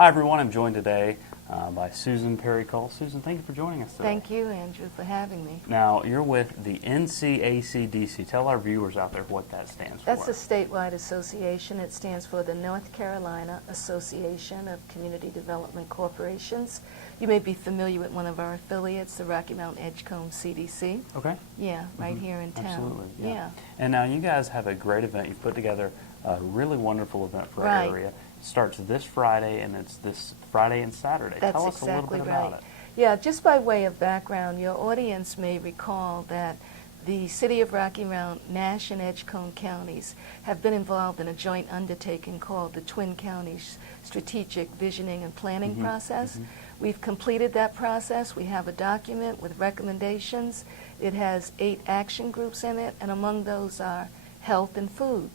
Hi everyone, I'm joined today by Susan Perry Cole. Susan, thank you for joining us today. Thank you, Andrew, for having me. Now, you're with the NCACDC. Tell our viewers out there what that stands for. That's a statewide association. It stands for the North Carolina Association of Community Development Corporations. You may be familiar with one of our affiliates, the Rocky Mountain Edgecombe CDC. Okay. Yeah, right here in town. Absolutely. Yeah. And now you guys have a great event. You've put together a really wonderful event for our area. It starts this Friday, and it's this Friday and Saturday. That's Tell us exactly a little bit right. about it. Yeah, just by way of background, your audience may recall that the City of Rocky Mount, Nash, and Edgecombe counties have been involved in a joint undertaking called the Twin Counties Strategic Visioning and Planning Process. We've completed that process. We have a document with recommendations. It has 8 action groups in it, and among those are health and food.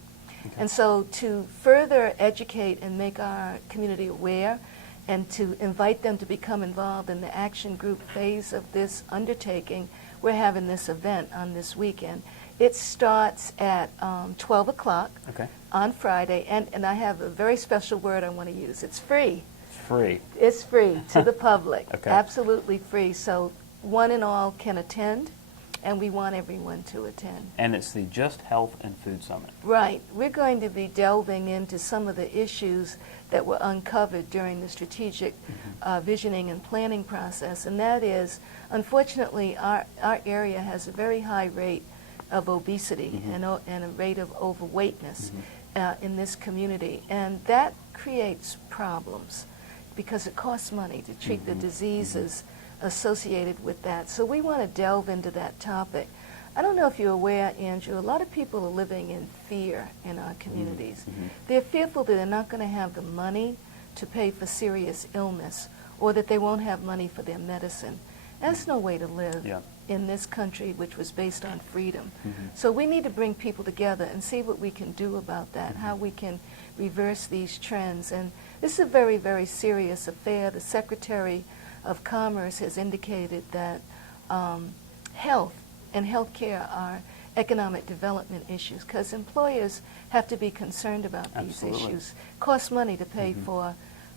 And so to further educate and make our community aware and to invite them to become involved in the action group phase of this undertaking, we're having this event on this weekend. It starts at 12 o'clock on Friday, and I have a very special word I want to use. It's free. It's free. It's free to the public. Okay. Absolutely free. So one and all can attend, and we want everyone to attend. And it's the Just Health and Food Summit. Right. We're going to be delving into some of the issues that were uncovered during the strategic visioning and planning process, and that is, unfortunately, our area has a very high rate of obesity and a rate of overweightness in this community, and that creates problems because it costs money to treat the diseases associated with that. So we want to delve into that topic. I don't know if you're aware, Andrew, a lot of people are living in fear in our communities. They're fearful that they're not going to have the money to pay for serious illness or that they won't have money for their medicine. That's no way to live in this country, which was based on freedom. So we need to bring people together and see what we can do about that, how we can reverse these trends. And this is a very, very serious affair. The Secretary of Commerce has indicated that health and health care are economic development issues because employers have to be concerned about these issues. It costs money to pay for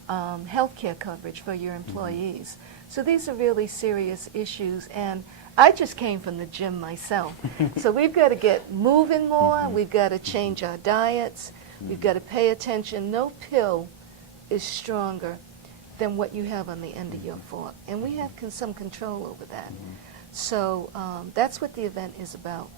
health care coverage for your employees. So these are really serious issues, and I just came from the gym myself. So we've got to get moving more, we've got to change our diets, we've got to pay attention. No pill is stronger than what you have on the end of your fork, and we have some control over that. So that's what the event is about.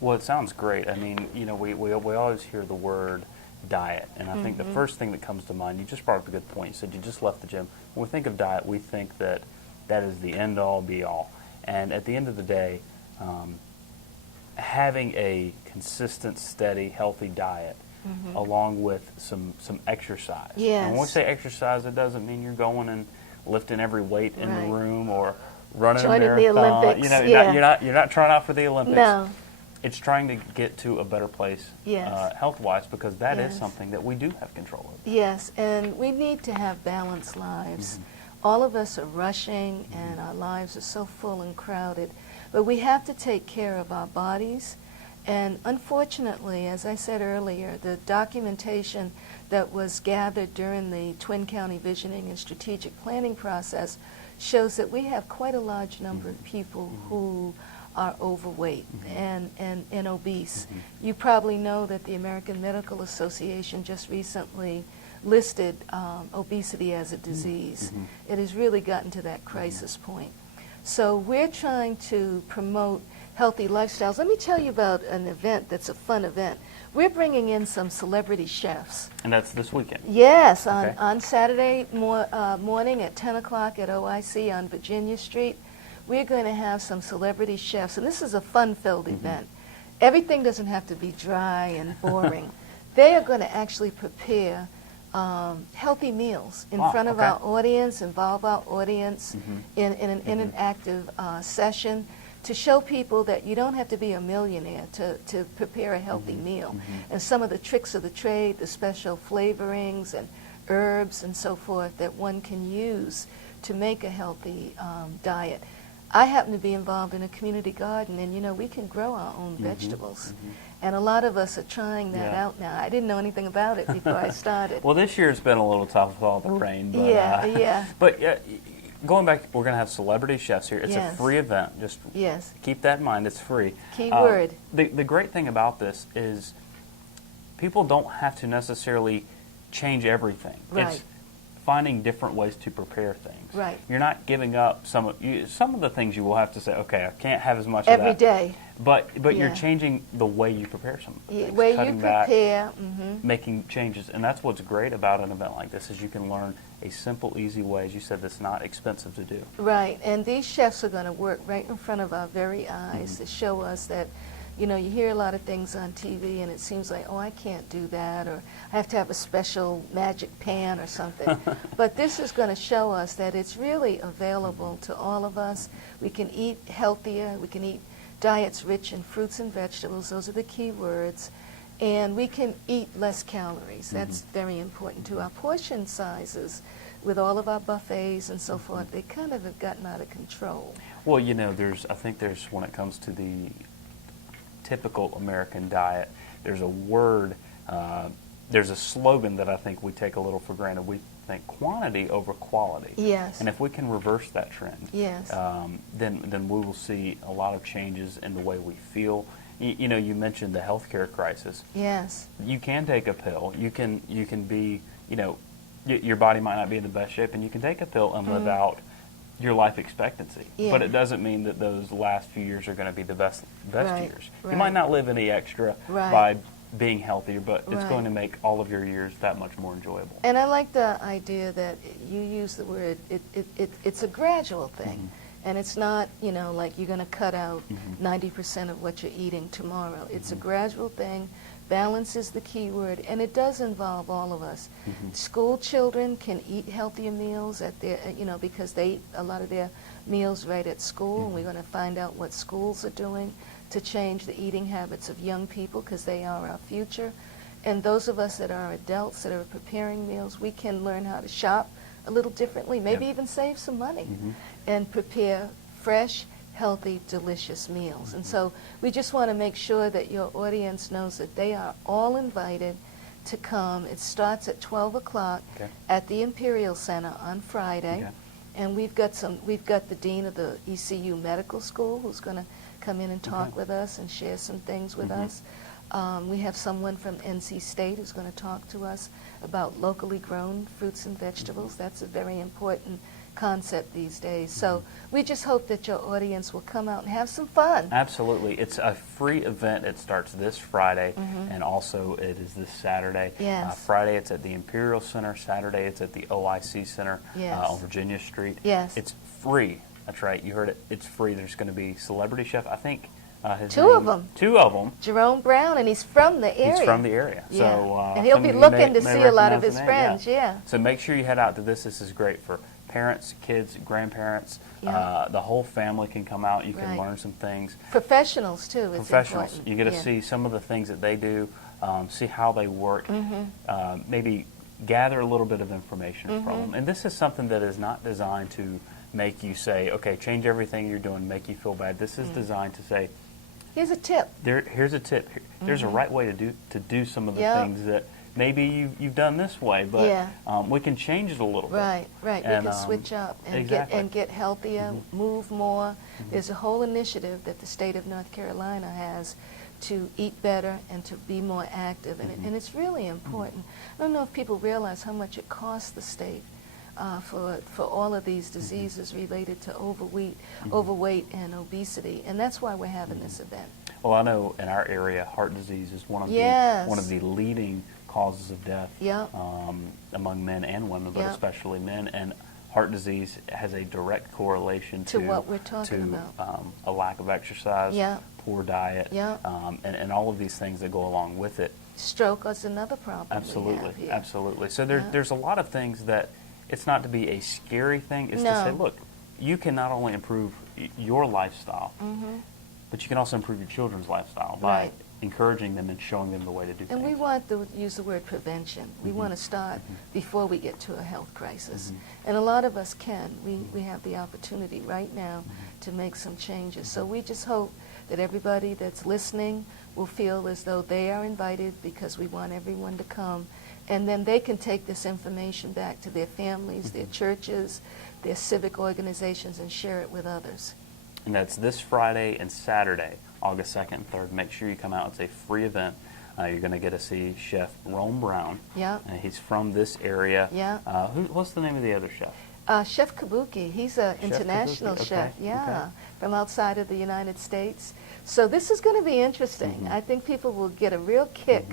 Well, it sounds great. I mean, you know, we always hear the word diet, and I think the first thing that comes to mind, you just brought up a good point. You said you just left the gym. When we think of diet, we think that that is the end-all, be-all. And at the end of the day, having a consistent, steady, healthy diet along with some exercise. Yes. And when we say exercise, it doesn't mean you're going and lifting every weight in the room or running a marathon. The Olympics. You know, you're not trying out for the Olympics. No. It's trying to get to a better place health-wise, because that is something that we do have control of. Yes, and we need to have balanced lives. All of us are rushing, and our lives are so full and crowded, but we have to take care of our bodies. And unfortunately, as I said earlier, the documentation that was gathered during the Twin County Visioning and Strategic Planning process shows that we have quite a large number of people who are overweight and obese. You probably know that the American Medical Association just recently listed obesity as a disease. It has really gotten to that crisis point. So we're trying to promote healthy lifestyles. Let me tell you about an event that's a fun event. We're bringing in some celebrity chefs. And that's this weekend? Yes, on Saturday morning at 10 o'clock at OIC on Virginia Street. We're going to have some celebrity chefs, and this is a fun-filled event. Everything doesn't have to be dry and boring. They are going to actually prepare healthy meals in front of our audience, involve our audience in an interactive session to show people that you don't have to be a millionaire to prepare a healthy meal. And some of the tricks of the trade, the special flavorings and herbs and so forth that one can use to make a healthy diet. I happen to be involved in a community garden, and you know, we can grow our own vegetables. And a lot of us are trying that Yeah. out now. I didn't know anything about it before I started. Well, this year's been a little tough with all the rain. But, Yeah. But going back, we're going to have celebrity chefs here. It's a Yes. free event. Just Yes. keep that in mind. It's free. Key word. The great thing about this is people don't have to necessarily change everything. Right. It's finding different ways to prepare things. Right. You're not giving up some of the things you will have to say, okay, I can't have as much of Every that. day. But you're Yeah. changing the way you prepare some things. Way you cutting back, prepare. making changes. And that's what's great about an event like this is you can learn a simple, easy way, as you said, that's not expensive to do. Right, and these chefs are going to work right in front of our very eyes to show us that, you know, you hear a lot of things on TV and it seems like, oh, I can't do that, or I have to have a special magic pan or something. But this is going to show us that it's really available to all of us. We can eat healthier, we can eat diets rich in fruits and vegetables, those are the key words, and we can eat less calories. That's very important too. Our portion sizes with all of our buffets and so forth, they kind of have gotten out of control. Well, you know, I think there's, when it comes to the typical American diet, there's a word, there's a slogan that I think we take a little for granted. We think quantity over quality. Yes. And if we can reverse that trend, Yes. then we will see a lot of changes in the way we feel. You know, you mentioned the healthcare crisis. Yes. You can take a pill. You can be, you know, your body might not be in the best shape, and you can take a pill and live out your life expectancy. Yeah. But it doesn't mean that those last few years are going to be the best Right, years. You right. might not live any extra Right. by being healthier, but it's Right. going to make all of your years that much more enjoyable. And I like the idea that you use the word, it's a gradual thing. And it's not, you know, like you're going to cut out 90% of what you're eating tomorrow. It's a gradual thing. Balance is the key word, and it does involve all of us. School children can eat healthier meals at their, you know, because they eat a lot of their meals right at school, and we're going to find out what schools are doing to change the eating habits of young people, because they are our future. And those of us that are adults that are preparing meals, we can learn how to shop a little differently, maybe even save some money, and prepare fresh, healthy, delicious meals. And so we just want to make sure that your audience knows that they are all invited to come. It starts at 12 o'clock Okay. at the Imperial Center on Friday. Okay. And we've got the dean of the ECU Medical School who's going to come in and talk with us and share some things with us. We have someone from NC State who's going to talk to us about locally grown fruits and vegetables. That's a very important concept these days. So we just hope that your audience will come out and have some fun. Absolutely. It's a free event. It starts this Friday, and also it is this Saturday. Yes. Friday it's at the Imperial Center. Saturday it's at the OIC Center Yes. on Virginia Street. Yes. It's free. That's right. You heard it. It's free. There's going to be celebrity chef. I think his Two name- of 'em. Two of them. Jerome Brown, and he's from the area. He's from the area. Yeah. So, And he'll some be of you looking to may see a lot of recognize his the name, friends, yeah. So make sure you head out to this. This is great for parents, kids, grandparents. Yeah. The whole family can come out. You can Right. learn some things. Professionals, too. It's Professionals. important. You get to Yeah. see some of the things that they do, see how they work, Mm-hmm. maybe gather a little bit of information Mm-hmm. from them. And this is something that is not designed to make you say, okay, change everything you're doing, make you feel bad. This Mm. is designed to say, Here's a tip. here's a tip. There's a right way to do some of the Yep. things that maybe you've done this way, but Yeah. we can change it a little bit. Right, right. And, we can switch up and exactly. get healthier, move more. There's a whole initiative that the state of North Carolina has to eat better and to be more active, and it's really important. I don't know if people realize how much it costs the state for all of these diseases related to overweight and obesity, and that's why we're having this event. Well, I know in our area, heart disease is one of Yes. the leading causes of death Yep. among men and women, but Yep. especially men. And heart disease has a direct correlation To what we're talking to, about. a lack of exercise, Yep. poor diet, Yep. and all of these things that go along with it. Stroke is another problem we Absolutely, have here. absolutely. So Yeah. there's a lot of things that it's not to be a scary thing. It's to No. say, look, you can not only improve your lifestyle, but you can also improve your children's lifestyle by Right. encouraging them and showing them the way to do And things. we want to use the word prevention. We want to start before we get to a health crisis. And a lot of us can. We have the opportunity right now to make some changes. So we just hope that everybody that's listening will feel as though they are invited because we want everyone to come. And then they can take this information back to their families, their churches, their civic organizations, and share it with others. And that's this Friday and Saturday, August 2nd and 3rd. Make sure you come out. It's a free event. You're going to get to see Chef Rome Brown. Yeah. He's from this area. Yeah. What's the name of the other chef? Chef Kabuki, he's an Chef international Kabuki, chef, okay, yeah, okay. from outside of the United States. So this is going to be interesting. I think people will get a real kick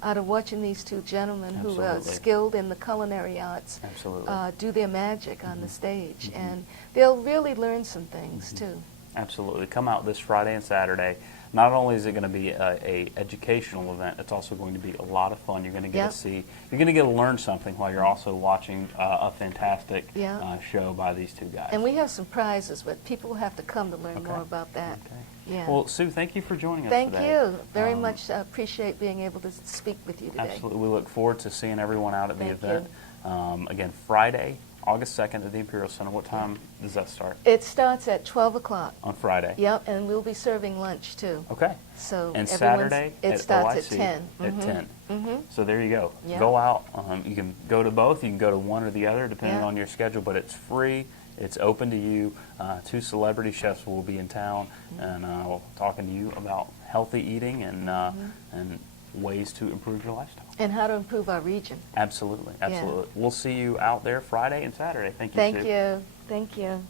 out of watching these two gentlemen who are Absolutely. skilled in the culinary arts Absolutely. do their magic on the stage. And they'll really learn some things, too. Absolutely. Come out this Friday and Saturday. Not only is it going to be a educational event, it's also going to be a lot of fun. You're going to get Yep. to see, you're going to get to learn something while you're also watching a fantastic Yeah. show by these two guys. And we have some prizes, but people will have to come to learn Okay. more about that. Okay. Yeah. Well, Sue, thank you for joining us Thank today. you. Very Um, much appreciate being able to speak with you today. Absolutely. We look forward to seeing everyone out at the Thank event. Again, Friday, August 2nd at the Imperial Center. What time does that start? It starts at 12 o'clock. On Friday? Yep, and we'll be serving lunch too. Okay. So And everyone's- Saturday it at starts OIC at 10. At 10. Mm-hmm. So there you go. Yeah. Go out. You can go to both. You can go to one or the other, depending Yeah. on your schedule. But it's free. It's open to you. Two celebrity chefs will be in town and talking to you about healthy eating and ways to improve your lifestyle. And how to improve our region. Absolutely. Absolutely. We'll see you out there Friday and Saturday. Thank you, Thank Sue. you. Thank you.